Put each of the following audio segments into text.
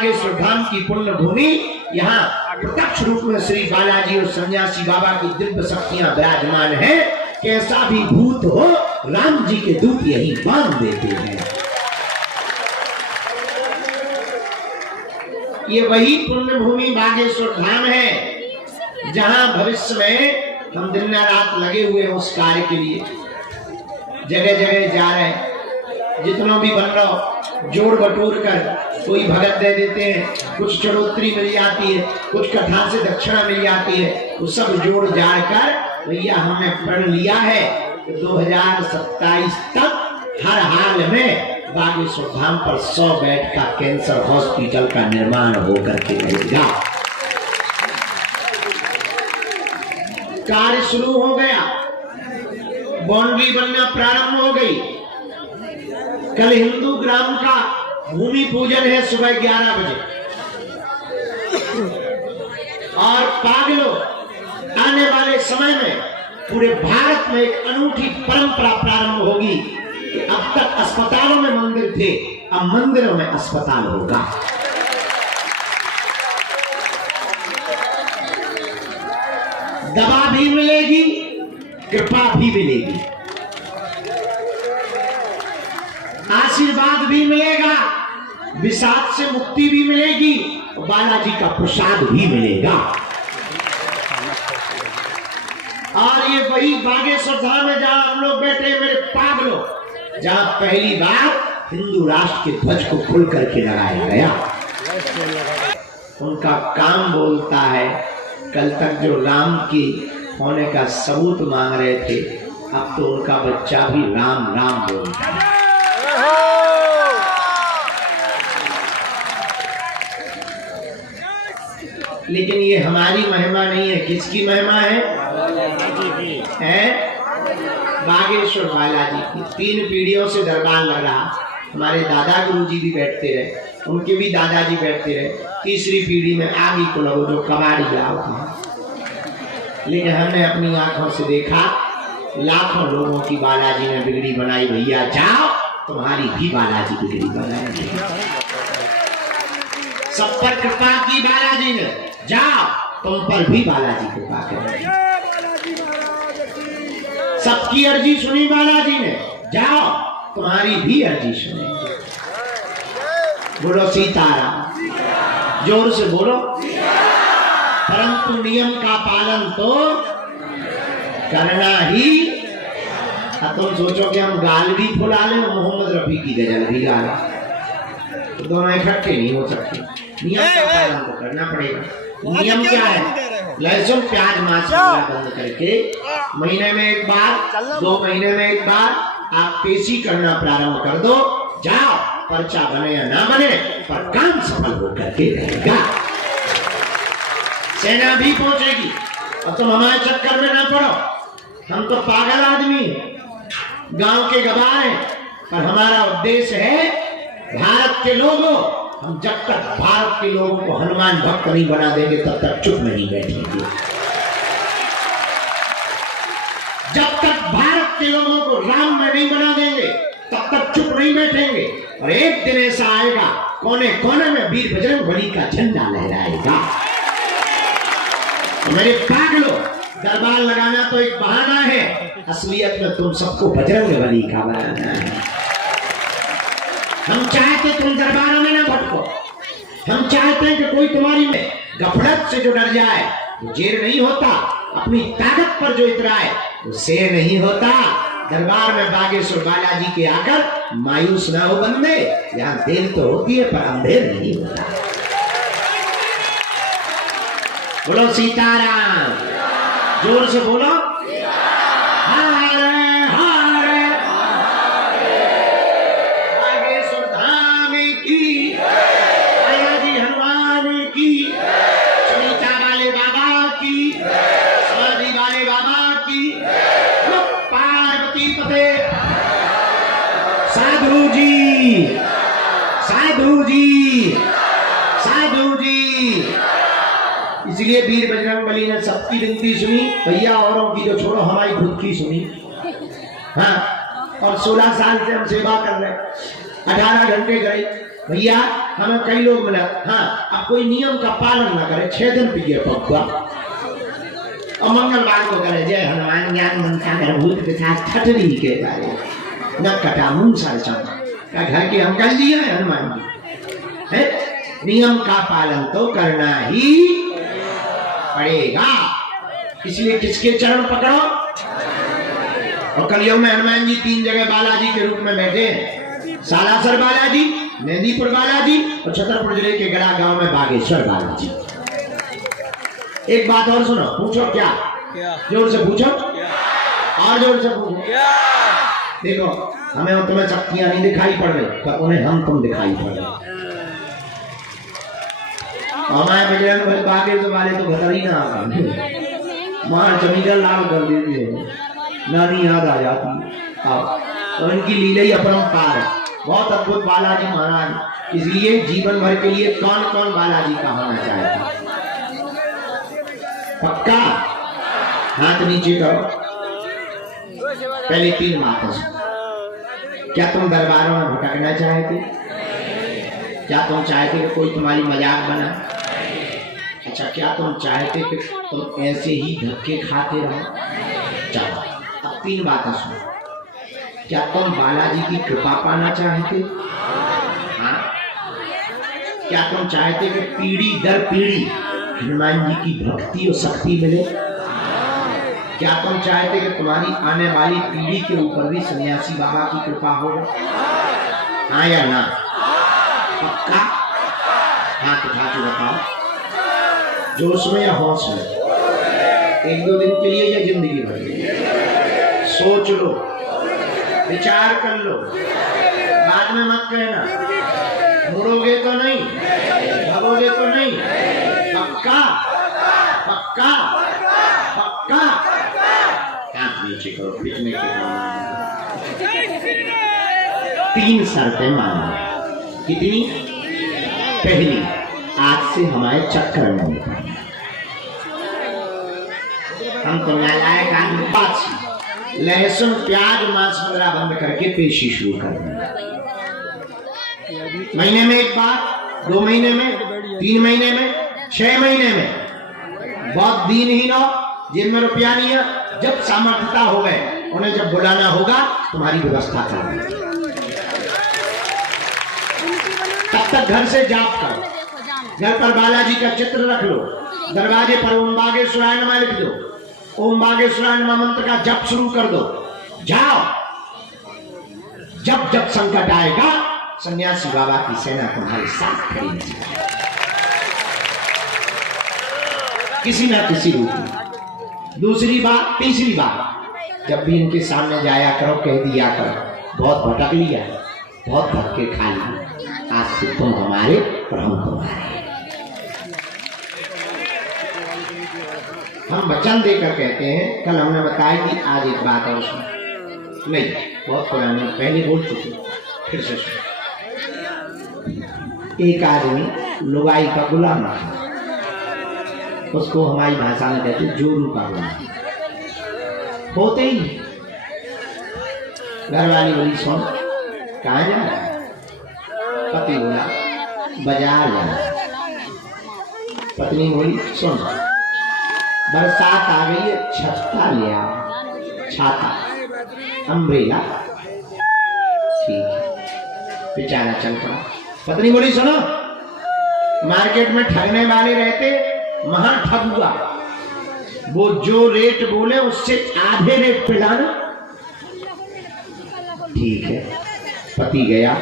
बागेश्वर धाम की पुण्य भूमि, यहाँ प्रत्यक्ष रूप में श्री बालाजी और सन्यासी बाबा की दिव्य शक्तियां विराजमान है। कैसा भी भूत हो, राम जी के दूत यही बांध देते हैं। ये वही पुण्य भूमि बागेश्वर धाम है जहां भविष्य में हम दिन रात लगे हुए हैं उस कार्य के लिए। जगह जगह जा रहे हैं, जितना भी बन रहा जोड़ बटोर कर कोई भगत दे देते हैं, कुछ चढ़ोतरी मिल जाती है, कुछ कथा से दक्षिणा मिल जाती है, वो सब जोड़ जाड़ कर भैया हमने प्रण लिया है कि 2027 तक हर हाल में बागेश्वर धाम पर 100 बेड का कैंसर हॉस्पिटल का निर्माण होकर के रहेगा। कार्य शुरू हो गया, बाउंड्री बनना प्रारंभ हो गई। कल हिंदू ग्राम का भूमि पूजन है सुबह 11 बजे और पागलों आने वाले समय में पूरे भारत में एक अनूठी परंपरा प्रारंभ होगी कि अब तक अस्पतालों में मंदिर थे, अब मंदिरों में अस्पताल होगा। दवा भी मिलेगी, कृपा भी मिलेगी, आशीर्वाद भी मिलेगा, विषाद से मुक्ति भी मिलेगी, बालाजी का प्रसाद भी मिलेगा। और ये वही बागेश्वर धाम है जहां हम लोग बैठे हैं मेरे पागलों, जहां पहली बार हिंदू राष्ट्र के ध्वज को खुल करके लगाया गया। उनका काम बोलता है, कल तक जो राम की होने का सबूत मांग रहे थे, अब तो उनका बच्चा भी राम राम बोलता है। लेकिन ये हमारी महिमा नहीं है, किसकी महिमा है? बागेश्वर बालाजी की। 3 पीढ़ियों से दरबार लग रहा। हमारे दादा गुरुजी भी बैठते रहे, उनके भी दादाजी बैठते रहे, तीसरी पीढ़ी में आगे को लोगों जो कबाड़ी जाओ। लेकिन हमने अपनी आंखों से देखा, लाखों लोगों की बालाजी ने बिगड़ी बनाई। भैया जाओ, तुम्हारी भी बालाजी बिगड़ी बनाएंगे। सब पर कृपा की बालाजी ने, जाओ तुम पर भी बालाजी कृपा करेंगे। सबकी अर्जी सुनी बालाजी ने, जाओ तुम्हारी भी अर्जी सुनेंगे। बोलो सीताराम, जोर से बोलो। परंतु नियम का पालन तो करना ही। तुम सोचो कि हम गाल भी फुला लें, मोहम्मद रफी की गजल भी गा लें, तो दोनों इकट्ठे नहीं हो सकते। नियम का पालन तो करना पड़ेगा। नियम क्या है? लहसुन प्याज मांस बंद करके महीने में एक बार, 2 महीने में एक बार आप पेशी करना प्रारंभ कर दो। जाओ, पर्चा बने या ना बने, पर काम सफल होकर के रहेगा। सेना भी पहुंचेगी। अब तुम हमारे चक्कर में ना पड़ो, हम तो पागल आदमी हैं, गांव के गवाह हैं, पर हमारा उद्देश्य है भारत के लोगों, हम जब तक भारत के लोगों को हनुमान भक्त नहीं बना देंगे तब तक चुप नहीं बैठेंगे। जब तक भारत के लोगों को राम में नहीं बना देंगे तब तक चुप नहीं बैठेंगे। और एक दिन ऐसा आएगा, कोने कोने में वीर बजरंगबली का झंडा लहराएगा। तो मेरे पागलों, दरबार लगाना तो एक बहाना है, असलियत में तुम सबको बजरंगबली का बनाना है। हम चाहते तुम दरबारों में ना भटको, हम चाहते हैं कि कोई तुम्हारी में गफलत से जो डर जाए वो जेर नहीं होता, अपनी ताकत पर जो इतराए वो शेर नहीं होता। दरबार में बागेश्वर बालाजी के आकर मायूस ना हो बंदे, यहाँ देर तो होती है पर अंधेर नहीं होता। बोलो सीताराम, जोर से बोलो। साधु जी, साधु जी, साधु जी। इसलिए वीर बजरंगबली ने सबकी विनती सुनी, भैया औरों की जो छोड़ो, हमारी खुद की सुनी। हाँ, और 16 साल से हम सेवा कर रहे, 18 घंटे गए, भैया हमें कई लोग मिला, हाँ अब कोई नियम का पालन ना करे, 6 दिन पिए पक्का और मंगलवार को करे जय हनुमान ज्ञान मनसा कर भूत पिशाच ठटरी के बारे न कटा मुंह साल चंपा का घर के अंकल जी है हनुमान जी है। नियम का पालन तो करना ही पड़ेगा, इसलिए किसके चरण पकड़ो। और कलयुग में हनुमान जी 3 जगह बालाजी के रूप में बैठे हैं, सालासर बालाजी, मेहंदीपुर बालाजी और छतरपुर जिले के गड़ा गांव में बागेश्वर बालाजी। एक बात और सुनो, पूछो क्या? जोर से पूछो और जोर से पूछो। देखो हमें और तुम्हें शक्तियां नहीं दिखाई पड़ रही, पर उन्हें हम तुम दिखाई पड़ रहे। हमारे बजरंग बली बागेश्वर वाले तो घर ही ना आ मां जमीन लाल कर देती है, नानी याद आ जाती है। तो इनकी लीला ही अपरंपार है, बहुत अद्भुत बालाजी महाराज। इसलिए जीवन भर के लिए कौन कौन बालाजी का होना चाहेगा? पक्का हाथ नीचे करो। पहले 3 बातें सुनो। क्या तुम दरबारों में भटकना चाहते? क्या तुम चाहते कि कोई तुम्हारी मजाक बना? अच्छा क्या तुम चाहते कि तुम ऐसे ही धक्के खाते रहो? चलो अब 3 बातें सुनो। क्या तुम बालाजी की कृपा पाना चाहते? हाँ। क्या तुम चाहते कि पीढ़ी दर पीढ़ी हनुमान जी की भक्ति और शक्ति मिले? क्या तुम चाहते कि तुम्हारी आने वाली पीढ़ी के ऊपर भी सन्यासी बाबा की कृपा हो? हाँ या ना? पक्का हाथ उठा के बताओ, जोश में या होश में? 1-2 दिन के लिए या जिंदगी भर के लिए? सोच लो, विचार कर लो, बाद में मत कहना। मुड़ोगे तो नहीं, भागोगे तो नहीं? पक्का पक्का पक्का? हाथ नीचे करो, पिटने के 3 शर्तें मानो। कितनी? पहली, आज से हमारे चक्कर में हम तो नालायक आदमी। बात लहसुन प्याज मांस वगैरह बंद करके पेशी शुरू कर दें। महीने में 1 बार, 2 महीने में, 3 महीने में, 6 महीने में। बहुत दीनहीन हो, जेब में रुपया नहीं है, जब सामर्थ्यता हो गए उन्हें जब बुलाना होगा तुम्हारी व्यवस्था कर, तब तक घर से जाप करो। घर पर बालाजी का चित्र रख लो, दरवाजे पर ओम बागेश्वराय नमः लिख दो, ओम बागेश्वराय नमः मंत्र का जप शुरू कर दो। जाओ, जब जब संकट आएगा सन्यासी बाबा की सेना तुम्हारे साथ खड़ी है, किसी ना किसी रूप में। दूसरी बात, तीसरी बात, जब भी इनके सामने जाया करो कह दिया करो, बहुत भटक लिया, बहुत धक्के खा लिए, आज से तुम हमारे और हम तुम्हारे। हम वचन देकर कहते हैं। कल हमने बताया कि आज एक बात और सुन, नहीं बहुत पुरानी, पहले बोल चुके, फिर से सुन। एक आदमी लुगाई का गुलाम था, उसको हमारी भाषा में कहते जोरू का गुलाम। होते ही घरवाली बोली सुन, कहाँ जा रहा है? पति बोला बाजार जा रहा है। पत्नी बोली सुन, बरसात आ गई है, छत्ता ले आओ, छाता, अम्ब्रेला। ठीक है, बेचारा चल पड़ा। पत्नी बोली सुनो, मार्केट में ठगने वाले रहते, महा ठग हुआ, वो जो रेट बोले उससे आधे रेट पे लाना। ठीक है, पति गया,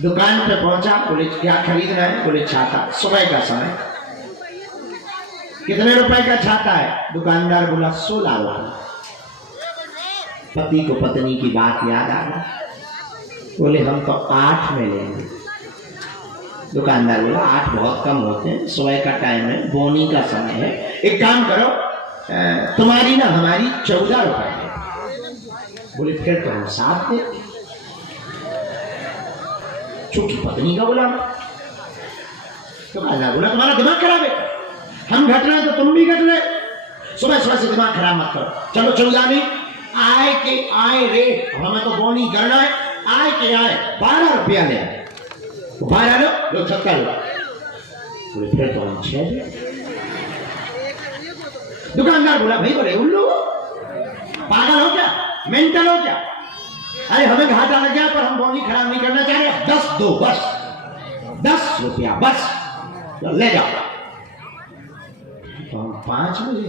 दुकान पे पहुंचा, बोले क्या खरीदना है? बोले छाता, सुबह का समय। कितने रुपए का छाता है? दुकानदार बोला 16 रुपए। पति को पत्नी की बात याद आ गई, बोले हम तो 8 में लेंगे। दुकानदार बोला 8 बहुत कम होते हैं, सुबह का टाइम है, बोनी का समय है, एक काम करो तुम्हारी ना हमारी 14 रुपए है। बोले फिर तो हम 7 दे, चूंकि पत्नी का बोला। दुकानदार बोला तुम्हारा दिमाग खराब है, हम घट रहे हैं तो तुम भी घट रहे, सुबह सुबह से दिमाग खराब मत करो, चलो 14 नहीं, आय के आय रेट, हमें तो बोनी करना है, आए के आए 12 रुपया ले, 12 लो 70 लो, बोले फिर तो हम 6 दे। दुकानदार बोला भाई बोले उल्लू पागल हो क्या, मेंटल हो क्या, अरे हमें घाटा लग गया पर हम बोली खराब नहीं करना चाह रहे, 10 दो बस, 10 रुपया बस, तो ले जाओ। तो हम 5 बजे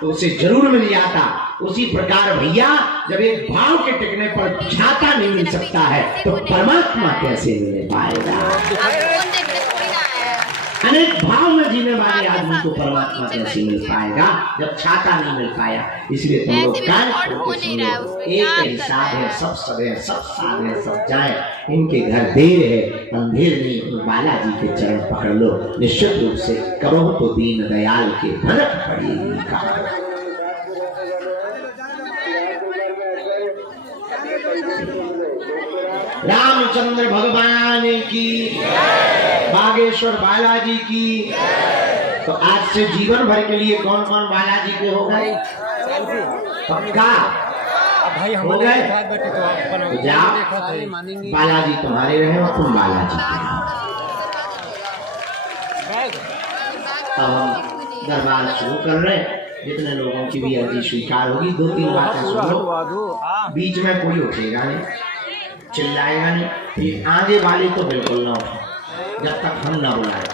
तो उसे जरूर मिल जाता। उसी प्रकार भैया जब एक भाव के टिकने पर छाता नहीं मिल सकता है तो परमात्मा कैसे मिल पाएगा। अनेक भाव में जीने वाले आदमी को परमात्मा कैसे मिल पाएगा जब छाता नहीं मिल पाया। इसलिए तुम लोग एक हिसाब है, सब सवें सब साथ है, सब जाए, इनके घर देर है अंधेर नहीं, बालाजी के चरण पकड़ लो, निश्चित रूप से कबहू तो दीन दयाल के भरत पड़ेगी। रामचंद्र भगवान की, बागेश्वर बालाजी की। तो आज से जीवन भर के लिए कौन कौन बालाजी के हो गए? पक्का हो गए? तो जाओ, बालाजी तुम्हारे रहे और तुम बालाजी के। अब हम दरबार शुरू कर रहे हैं। जितने लोगों की भी अर्जी स्वीकार होगी 2-3 बातें सुनो। बीच में कोई उठेगा नहीं, चिल्लाएगा नहीं, फिर आगे वाले तो बिल्कुल ना उठे जब तक हम ना बुलाए।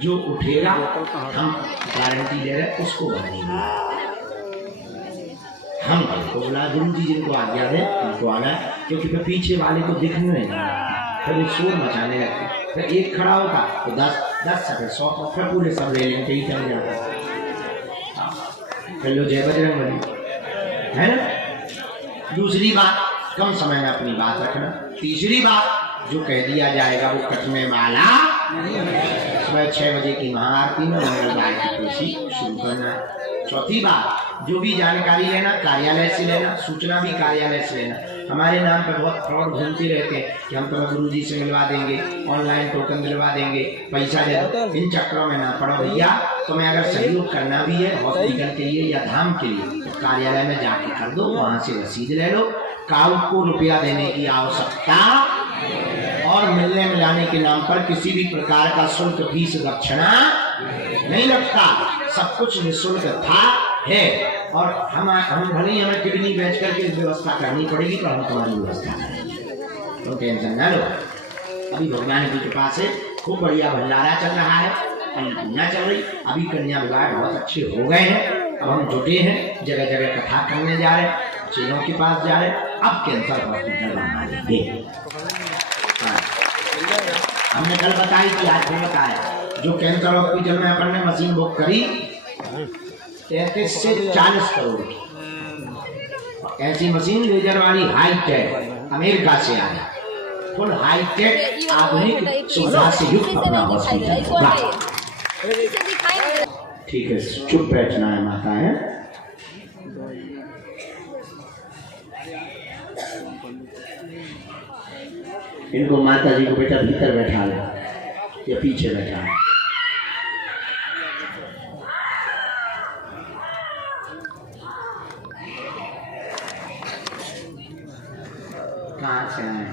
जो उठेगा हम गारंटी ले रहे उसको बनेंगे। हम को बुला, गुरु जी जिनको आज्ञा दे उनको आना, क्योंकि फिर पीछे वाले को दिखने नहीं, फिर वो शोर मचाने लगते। फिर एक खड़ा होता तो 10 से फिर 100 फिर पूरे सब ले लेंगे ही चल जाता। फिर लो जय बजरंगबली है ना। दूसरी बात, कम समय में अपनी बात रखना। तीसरी बात, जो कह दिया जाएगा वो कट में माला। सुबह 6 बजे की महाआरती में मंगलवार की तुलसी शुरू करना। चौथी बात, जो भी जानकारी लेना कार्यालय से लेना, सूचना भी कार्यालय से लेना। हमारे नाम पर बहुत फ्रॉड घूमते रहते हैं कि हम तुम्हें गुरु जी से मिलवा देंगे, ऑनलाइन टोकन दिलवा देंगे, पैसा दे दो। इन चक्रों में ना पड़ो भैया। तुम्हें अगर सहयोग करना भी है हॉस्पिटल के लिए या धाम के लिए तो कार्यालय में जाके कर दो, वहां से रसीद ले लो। काऊ को रुपया देने की आवश्यकता और मिलने मिलाने के नाम पर किसी भी प्रकार का शुल्क फीस दक्षिणा नहीं लगता। सब कुछ निःशुल्क था है। और हम भले ही हमें किडनी बेच करके व्यवस्था करनी पड़ेगी तो हम तुम्हारी व्यवस्था करेंगे, तो टेंशन ना लो। अभी भगवान की कृपा से खूब बढ़िया भंडारा चल रहा है, अन्नपूर्णा चल रही। अभी कन्या विवाह बहुत अच्छे हो गए हैं। अब हम जुटे हैं, जगह जगह कथा करने जा रहे हैं, चीनों के पास जा रहे हैं। अब कैंसर हॉस्पिटल बना लेंगे। हमने कल बताई कि आज भी बताया, जो कैंसर हॉस्पिटल में अपन ने मशीन बुक करी 33 से 40 करोड़ की, ऐसी मशीन लेजर वाली हाईटेक अमेरिका से आई, फुल हाईटेक आधुनिक सुविधा से युक्त अपना हॉस्पिटल। ठीक है, चुप बैठना है माता है। इनको माता जी को बेटा भीतर बैठा ले या पीछे बैठा है। कहाँ से आए?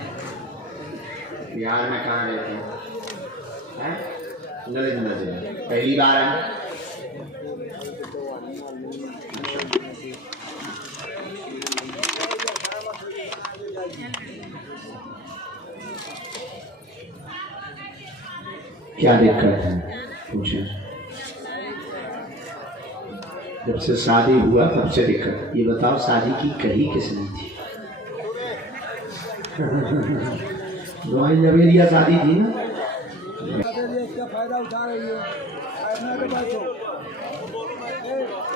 बिहार में कहाँ रहते हैं? नलिंदा जिला। पहली बार आए? क्या दिक्कत है पूछे? जब से शादी हुआ तब से दिक्कत। ये बताओ शादी की कही किसने थी? जवेरिया शादी थी ना।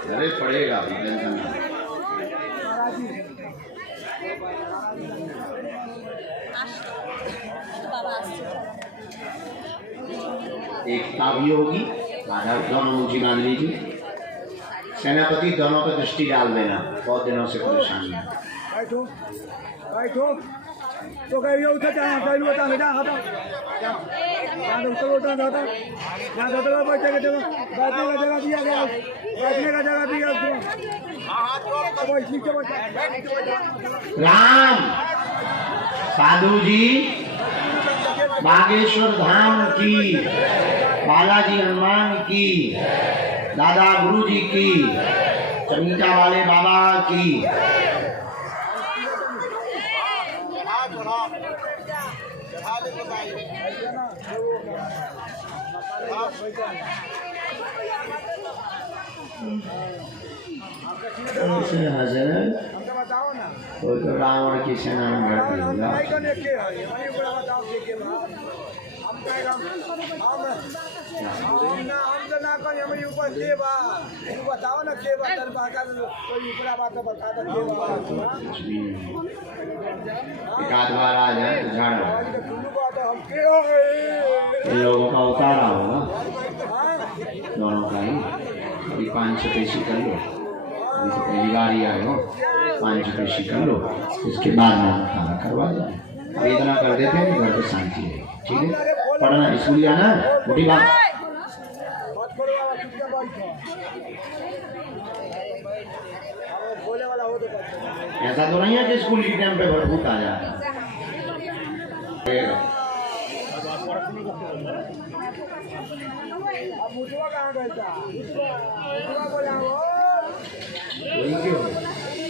अरे पड़ेगा अभी, टेंशन नहीं। एकता भी होगी, दोनों ऊंची बांध लीजिए। सेनापति दोनों पर दृष्टि डाल देना, बहुत दिनों से परेशानी है। तो कहीं उठा जाए, कहीं उठा बेटा हटा, यहाँ तो उठा जाता, यहाँ तो बैठने का जगह दिया गया, बैठने का जगह दिया। राम साधु जी बागेश्वर धाम की, बालाजी हनुमान की, दादा गुरु जी की, चमीटा वाले बाबा की। कोई तो रावण की सेना में भर्ती होगा। एक आध बार आ जाए तो झाड़ इन लोगों का उतारा होगा दोनों का ही। अभी 500 पेशी कर लो, अभी तो पहली बार ही आए हो, 500 पेशी कर लो, इसके बाद में खाना करवा दो। अब इतना कर देते हैं घर पे शांति है। ठीक है, पढ़ना स्कूल जाना मोटी बात। ऐसा तो नहीं है कि स्कूल की टाइम पे भरपूर आ जाए। वही क्यों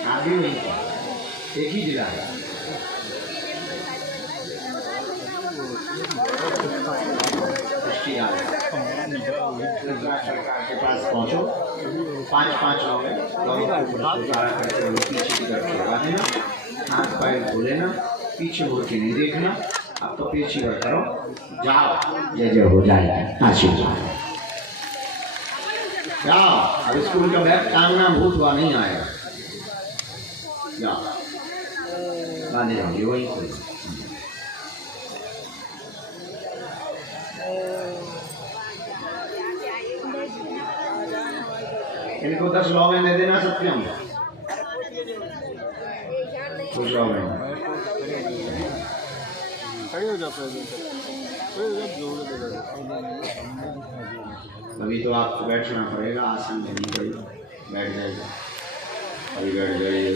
आप भी वही एक ही जिला है। सरकार के पास पहुंचो, 5-5 लोग हैं, पीछे की तरफ लगा देना, हाथ पैर खोले ना, पीछे मुड़ के नहीं देखना। अब तो पीछे करो, जाओ, जय जय हो जाएगा, आशीर्वाद। जाओ, अब स्कूल का बैग टांगना भूत हुआ नहीं आएगा। जाओ, बांधे जाओगे वही कोई। इनको 10 लौंगे दे देना सत्यम, कुछ लौंगे अभी तो आपको बैठना पड़ेगा, आसन लेनी पड़ेगी, बैठ जाइए, अभी बैठ जाइए।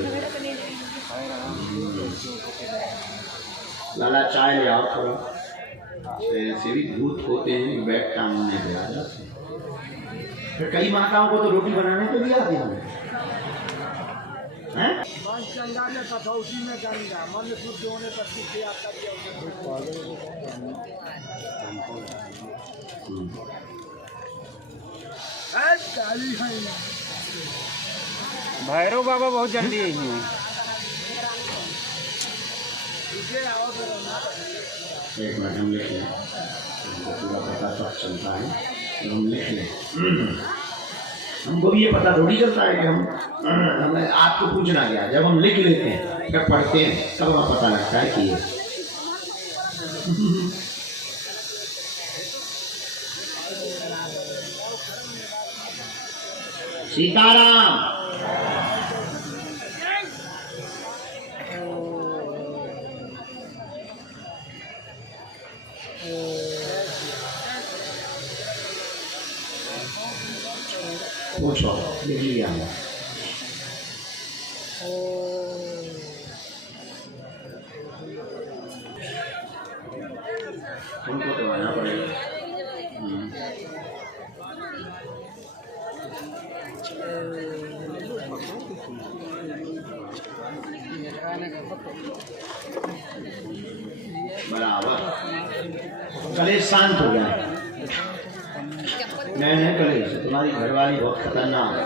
लाला चाय ले आओ थोड़ा, ऐसे भी भूत होते हैं बैठ टांगने पे आ जाते हैं। फिर कई माताओं को तो रोटी बनाने को भी आती है हमें, हैं? भैरव बाबा बहुत जल्दी है। एक मिनट हम लिख लें, हमको पूरा पता सब चलता है, हम लिख लें। हमको भी ये पता थोड़ी चलता है कि हमें आपको पूछना क्या, जब हम लिख लेते हैं जब पढ़ते हैं तब हमें पता लगता है कि ये सीताराम। पूछो, लिख लिया उनको तो आना पड़ेगा। बराबर, कलेश शांत हो गया। मैं कलेश, तुम्हारी घरवाली बहुत खतरनाक है।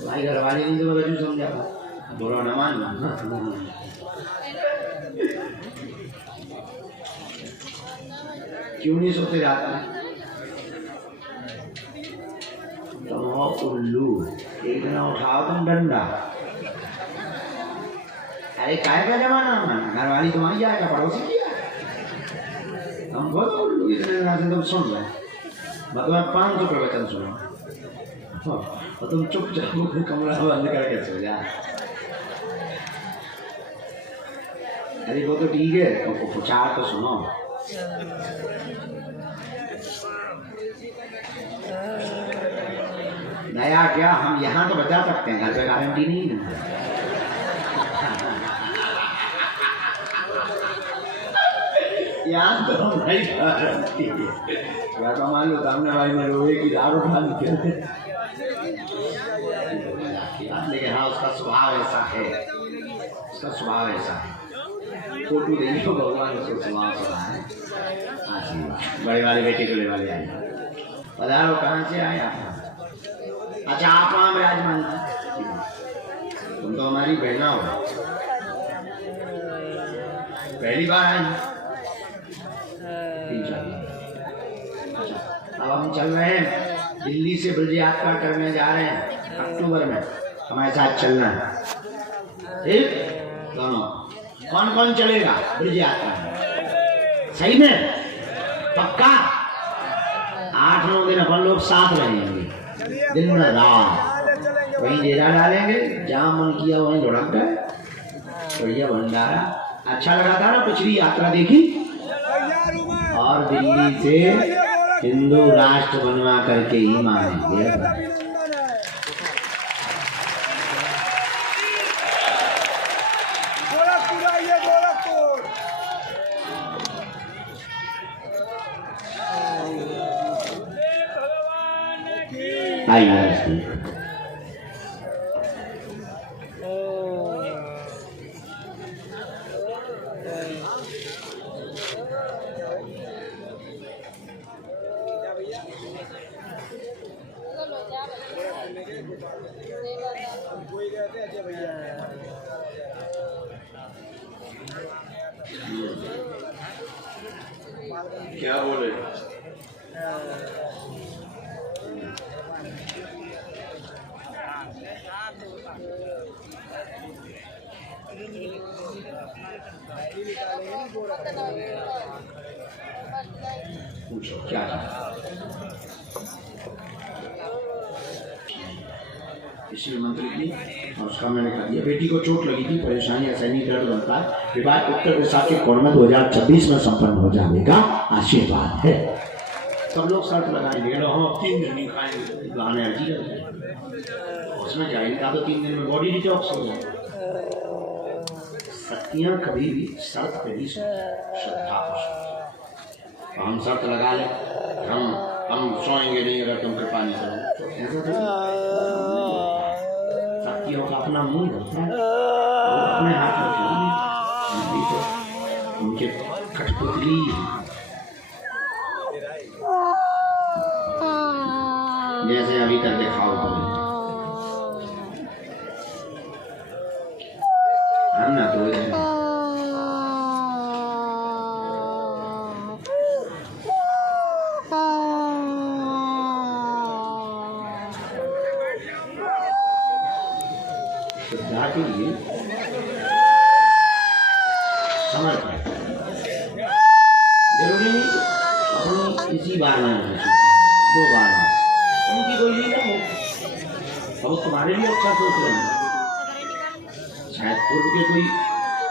तुम्हारी घरवाली नहीं तो मैं समझा, बुरा न मानना। क्यों नहीं सोते जाता? तुम हो उल्लू, एक दिन उठाओ तुम डंडा। अरे काय का जमाना है, घरवाली तुम्हारी जाएगा, पड़ोसी की है। हम बहुत उल्लू इतने दिन से तुम सुन रहे, मैं तुम्हें 500 प्रवचन सुना और तुम चुपचाप कमरा बंद करके सो जा। अरे वो तो ठीक है, तुमको 4 तो सुनो। नया क्या, हम यहाँ तो बचा सकते हैं, घर पे गारंटी नहीं है। यहाँ तो हमारी गारंटी है। या तो मान लो सामने वाले में लोहे की राड उठा निकलते, लेकिन हाँ उसका स्वभाव ऐसा है, उसका स्वभाव ऐसा है। फोटो देखो भगवान उसको स्वभाव ऐसा है। आशीर्वाद बड़े वाले बेटे को ले वाले आए, पधारो, कहाँ से आए आप? अच्छा आप वहाँ विराजमान थे, तुम तो हमारी बहना हो, पहली बार आई। अब हम चल रहे हैं दिल्ली से ब्रज यात्रा करने जा रहे हैं अक्टूबर में, हमारे साथ चलना है, ठीक? दोनों कौन कौन चलेगा ब्रज यात्रा में? सही में पक्का 8-9 दिन अपन लोग साथ रहेंगे, दिन रात वहीं डेरा डालेंगे, जहाँ मन किया वहीं लुढ़क गए। बढ़िया भंडारा, अच्छा लगा था ना? पिछली यात्रा देखी, और दिल्ली से हिंदू राष्ट्र बनवा करके ही मानेंगे। आइए क्या बोले? पूछो क्या इसलिए मंत्री की, और उसका मैंने कहा दिया। बेटी को चोट लगी थी, परेशानी असहनीय दर्द बनता है, विवाह उत्तर प्रदेश के कोण में 2026 में संपन्न हो जाएगा, आशीर्वाद है। सब लोग शर्त लगाएंगे, हम 3 दिन नहीं खाएंगे, गाने अर्जी उसमें जाएगा तो 3 दिन में बॉडी डिटॉक्स हो जाएगा। शक्तियाँ कभी भी शर्त पे नहीं श्रद्धा को, हम शर्त लगा ले, हम सोएंगे नहीं अगर तुम कृपा नहीं करो, ऐसा शक्तियों का अपना मुंह होता है, अपने हाथ में तो उनके कठपुतली जैसे अभी तक दिखाओ हम ना तो श्रद्धा के लिए समर्पण जरूरी नहीं अपनी इसी बार में 2 बार उनकी कोई नहीं हो, अब तुम्हारे लिए अच्छा सोच रहे हैं, शायद पूर्व के कोई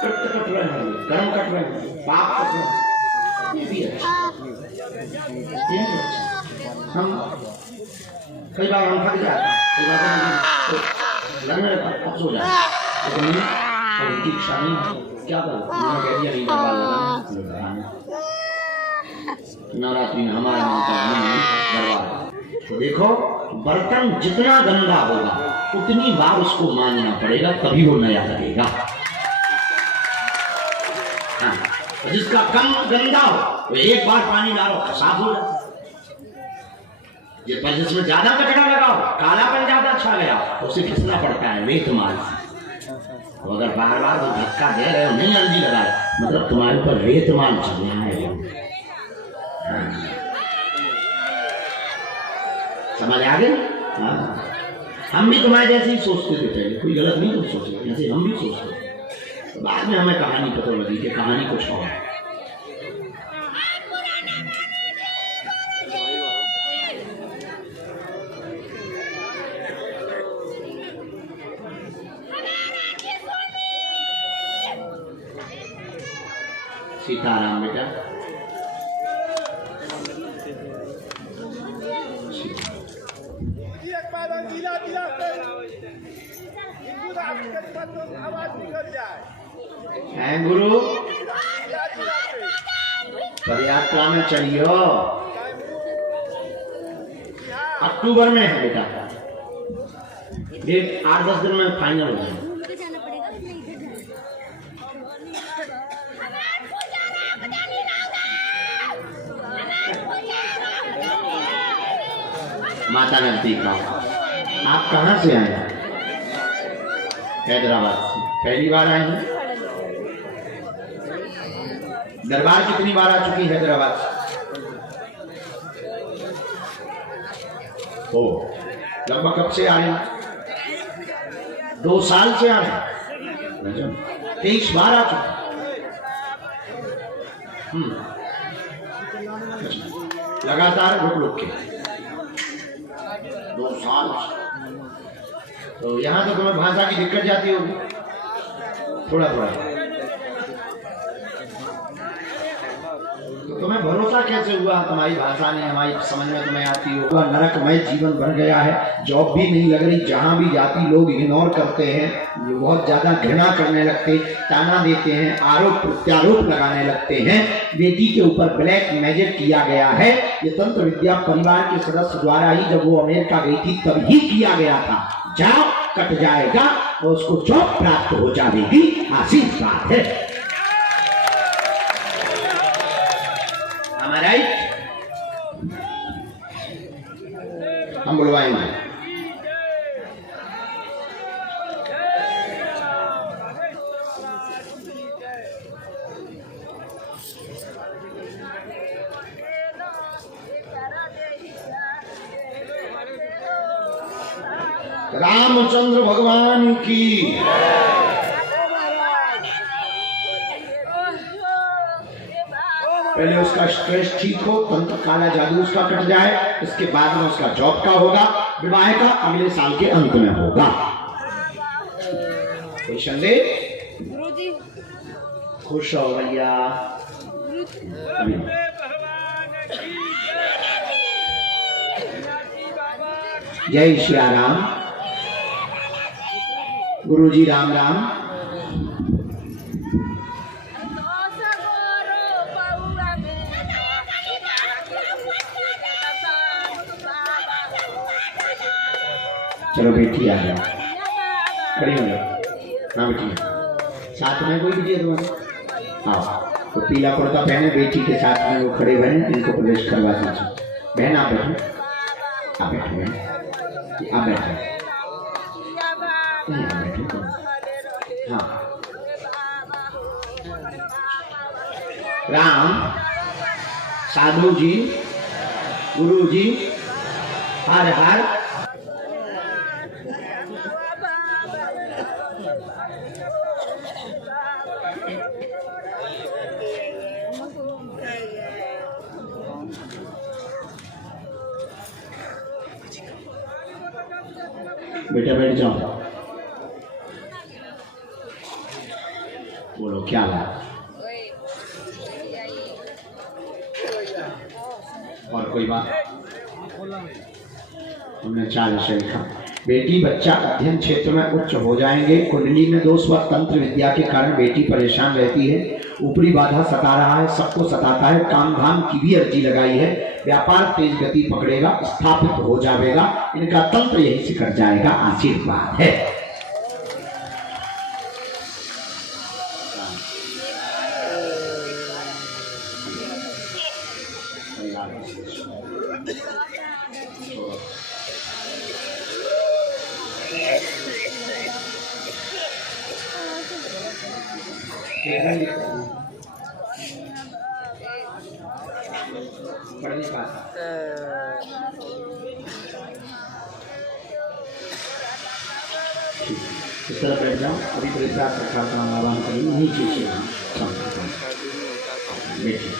कट रहे हैं, कर्म कट रहे हैं, पाप कट रहे हैं, ये भी अच्छा। हम कई बार हम थक जाते हैं, कई बार लगने लगता सो जाए, लेकिन उनकी इच्छा नहीं, क्या करो, उन्होंने कह दिया नहीं लगाना, नवरात्रि में हमारा बर्बाद। तो देखो बर्तन जितना गंदा होगा उतनी बार उसको मांजना पड़ेगा, तभी वो नया लगेगा। हाँ, जिसका कम गंदा हो वो एक बार पानी डालो तो साफ हो जाता। जिसमें ज्यादा कचरा लगाओ, कालापन ज्यादा छा गया, उसे घिसना पड़ता है रेत माल से। अगर बार बार वो धक्का दे रहे हो, नहीं अर्जी लगा रहे, मतलब तुम्हारे ऊपर रेत माल चलना है। समझ आ गए? हाँ, हम भी तुम्हारे जैसे ही सोचते थे पहले, कोई गलत नहीं तो सोचते, जैसे हम भी सोचते थे। बाद में हमें कहानी पता लगी कि कहानी कुछ और है। सीताराम बेटा, हैं गुरु, पदयात्रा में चलियो। अक्टूबर में है बेटा, डेट 8-10 दिन में फाइनल हो जाएगा। माता नजदीक आओ। आप कहाँ से आए? हैदराबाद से। पहली बार आए हैं? दरबार कितनी बार आ चुकी हैदराबाद से? ओ, लगभग कब से आ रहे हैं? 2 साल से आ रहे हैं। 23 बार आ चुके। लगातार रुक के 2 साल। तो यहाँ तो तुम्हें भाषा की दिक्कत जाती होगी थोड़ा। तो तुम्हें भरोसा कैसे हुआ? तुम्हारी भाषा नहीं हमारी समझ में तुम्हें आती हो। नरकमय जीवन बन गया है, जॉब भी नहीं लग रही, जहाँ भी जाती लोग इग्नोर करते हैं, बहुत ज्यादा घृणा करने लगते, ताना देते हैं, आरोप प्रत्यारोप लगाने लगते हैं। बेटी के ऊपर ब्लैक मैजिक किया गया है। ये तंत्र विद्या परिवार के सदस्य द्वारा ही जब वो अमेरिका गई थी तब ही किया गया था। जॉब कट जाएगा और उसको जॉब प्राप्त हो जाएगी, आशीर्वाद है। हम बुलवाएंगे। रामचंद्र भगवान की। पहले उसका स्ट्रेस ठीक हो, तंत्र काला जादू उसका कट जाए, इसके बाद में उसका जॉब का होगा, विवाह का अगले साल के अंत में होगा। कोई संदेह? गुरुजी खुश हो भैया। जय श्री राम। गुरुजी राम राम। चलो बेटी आ जाओ, खड़ी हो जाओ। हाँ बेटी, साथ में कोई भी तुम्हारे। हाँ, तो पीला कुर्ता पहने, बेटी के साथ में वो खड़े बने, इनको प्रवेश करवा दीजिए। बहन आप बैठो, आप बैठो बहन, आप बैठो, बैठो। हाँ, राम साधु जी, गुरु जी, हर हर। बेटा बैठ जाओ, बोलो क्या बात। और कोई बात? हमने 4 विषय लिखा। बेटी बच्चा अध्ययन क्षेत्र में उच्च हो जाएंगे। कुंडली में दोष व तंत्र विद्या के कारण बेटी परेशान रहती है। ऊपरी बाधा सता रहा है, सबको सताता है। काम धाम की भी अर्जी लगाई है। व्यापार तेज गति पकड़ेगा, स्थापित हो जाएगा। इनका तंत्र यही से कट जाएगा, आशीर्वाद है। इस तरह बैठ जाओ। अभी प्रयास सरकार का आह्वान करेंगे, नीचे से बैठिए।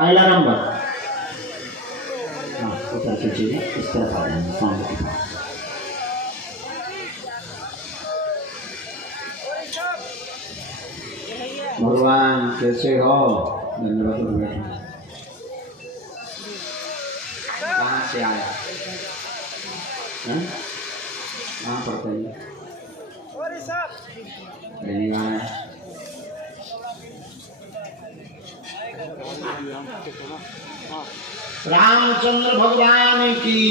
अगला नंबर, हाँ उतर के चलिए, इस तरफ आ जाएंगे सामने के पास। भगवान कैसे हो? धन्यवाद। बैठे, कहाँ से आया? हैं? कहाँ पढ़ते हैं? कहीं गाना है? रामचंद्र भगवान की